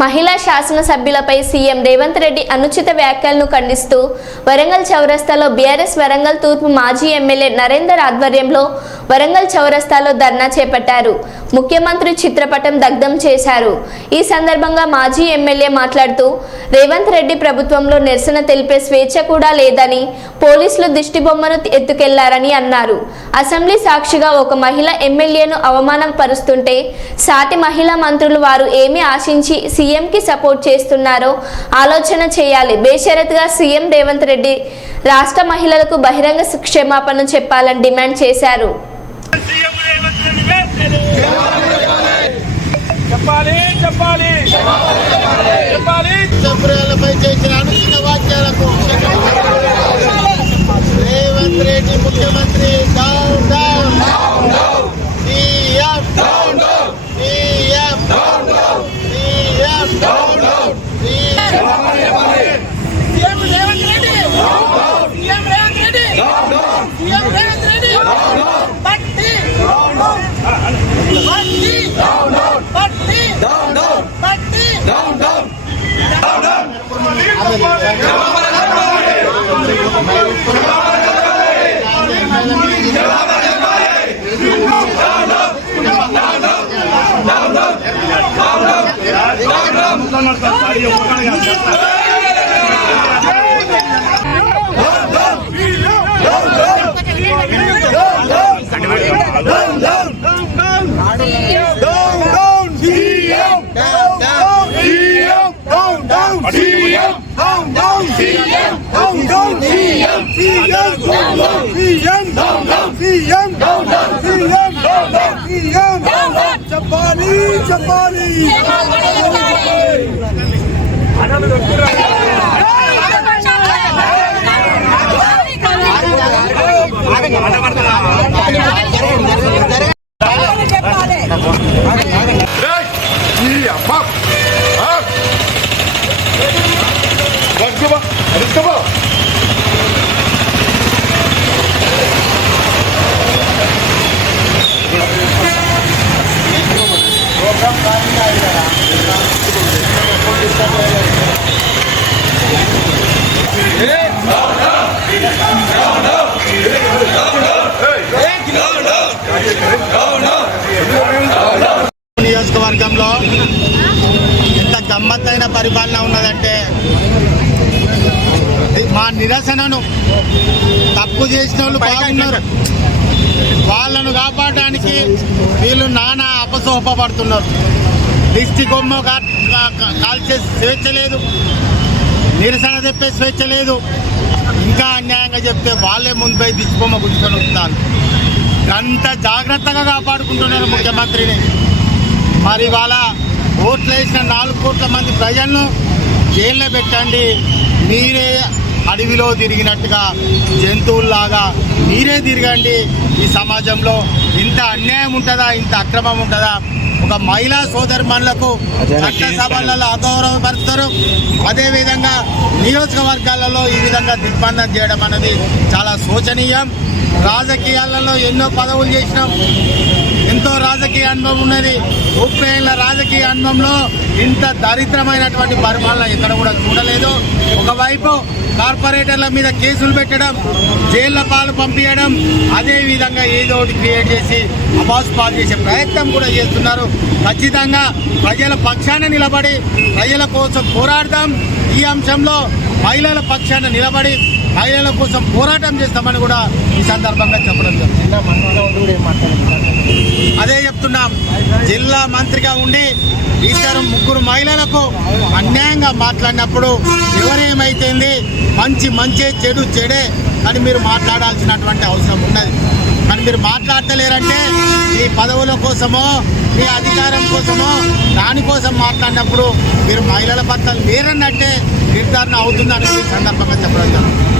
మహిళా శాసనసభ్యులపై సీఎం రేవంత్ రెడ్డి అనుచిత వ్యాఖ్యలను ఖండిస్తూ వరంగల్ చౌరస్తాలో బీఆర్ఎస్ వరంగల్ తూర్పు మాజీ ఎమ్మెల్యే నరేందర్ ఆధ్వర్యంలో వరంగల్ చౌరస్తాలో ధర్నా చేపట్టారు. ముఖ్యమంత్రి చిత్రపటం దగ్ధం చేశారు. ఈ సందర్భంగా మాజీ ఎమ్మెల్యే మాట్లాడుతూ రేవంత్ రెడ్డి ప్రభుత్వంలో నిరసన తెలిపే స్వేచ్ఛ కూడా లేదని, పోలీసులు దిష్టిబొమ్మను ఎత్తుకెళ్లారని అన్నారు. అసెంబ్లీ సాక్షిగా ఒక మహిళ ఎమ్మెల్యేను అవమానపరుస్తుంటే సాటి మహిళా మంత్రులు వారు ఏమి ఆశించి సీఎంకి సపోర్ట్ చేస్తున్నారో ఆలోచన చేయాలి. బేషరతుగా సీఎం రేవంత్ రెడ్డి రాష్ట్ర మహిళలకు బహిరంగ క్షమాపణ చెప్పాలని డిమాండ్ చేశారు. రేవంత్ రెడ్డి ముఖ్యమంత్రి down down CM down down CM down down CM down down CM Revanth Reddy down down CM Revanth Reddy down down CM Revanth Reddy down down పట్టి డౌన్ డౌన్ పట్టి డౌన్ డౌన్ పట్టి డౌన్ డౌన్ పట్టి డౌన్ డౌన్ డౌన్ డౌన్ చెప్పాలి నియోజకవర్గంలో ఎంత గమ్మత్తైన పరిపాలన ఉన్నదంటే, మా నిరసనను తప్పు చేసిన వాళ్ళు బాగున్నారు, వాళ్ళను కాపాడడానికి వీళ్ళు నానా అపసోపడుతున్నారు. దిష్టి బొమ్మ కాల్చే స్వేచ్ఛ లేదు, నిరసన చెప్పే స్వేచ్ఛ లేదు. ఇంకా అన్యాయంగా చెప్తే వాళ్ళే ముందుపై దిష్టి బొమ్మ గుంజుకొని వస్తారు. అంత జాగ్రత్తగా కాపాడుకుంటున్నారు ముఖ్యమంత్రిని. మరి వాళ్ళ ఓట్లు వేసిన 4 కోట్ల మంది ప్రజలను జైల్లో పెట్టండి, మీరే అడవిలో తిరిగినట్టుగా జంతువుల్లాగా మీరే తిరగండి. ఈ సమాజంలో ఇంత అన్యాయం ఉంటుందా, ఇంత అక్రమం ఉంటుందా? ఒక మహిళా సోదరుమణులకు చట్టసభలలో అగౌరవపరుస్తారు, అదేవిధంగా నియోజకవర్గాలలో ఈ విధంగా దిగ్బంధం చేయడం అనేది చాలా శోచనీయం. రాజకీయాలలో ఎన్నో పదవులు చేసినాం, ఎంతో రాజకీయ అనుభవం ఉన్నది. 30 ఏళ్ల రాజకీయ అనుభవంలో ఇంత దరిద్రమైనటువంటి పరిపాలన ఎక్కడ కూడా చూడలేదు. ఒకవైపు కార్పొరేటర్ల మీద కేసులు పెట్టడం, జైళ్ల పాలు పంపించడం, అదేవిధంగా ఏదో ఒకటి క్రియేట్ చేసి అబాస్పాలు చేసే ప్రయత్నం కూడా చేస్తున్నారు. ఖచ్చితంగా ప్రజల పక్షాన నిలబడి ప్రజల కోసం పోరాడదాం. ఈ అంశంలో మహిళల పక్షాన నిలబడి మహిళల కోసం పోరాటం చేస్తామని కూడా ఈ సందర్భంగా చెప్పడం జరుగుతుంది. అదే చెప్తున్నాం, జిల్లా మంత్రిగా ఉండి 2-3 మహిళలకు అన్యాయంగా మాట్లాడినప్పుడు ఎవరేమైతుంది, మంచి చెడు చెడే అని మీరు మాట్లాడాల్సినటువంటి అవసరం ఉన్నది. కానీ మీరు మాట్లాడతలేరంటే మీ పదవుల కోసమో మీ అధికారం కోసమో దానికోసం మాట్లాడినప్పుడు మీరు మహిళల పట్ల లేరన్నట్టే నిర్ధారణ అవుతుందని సందర్భంగా చెప్పడం జరుగుతుంది.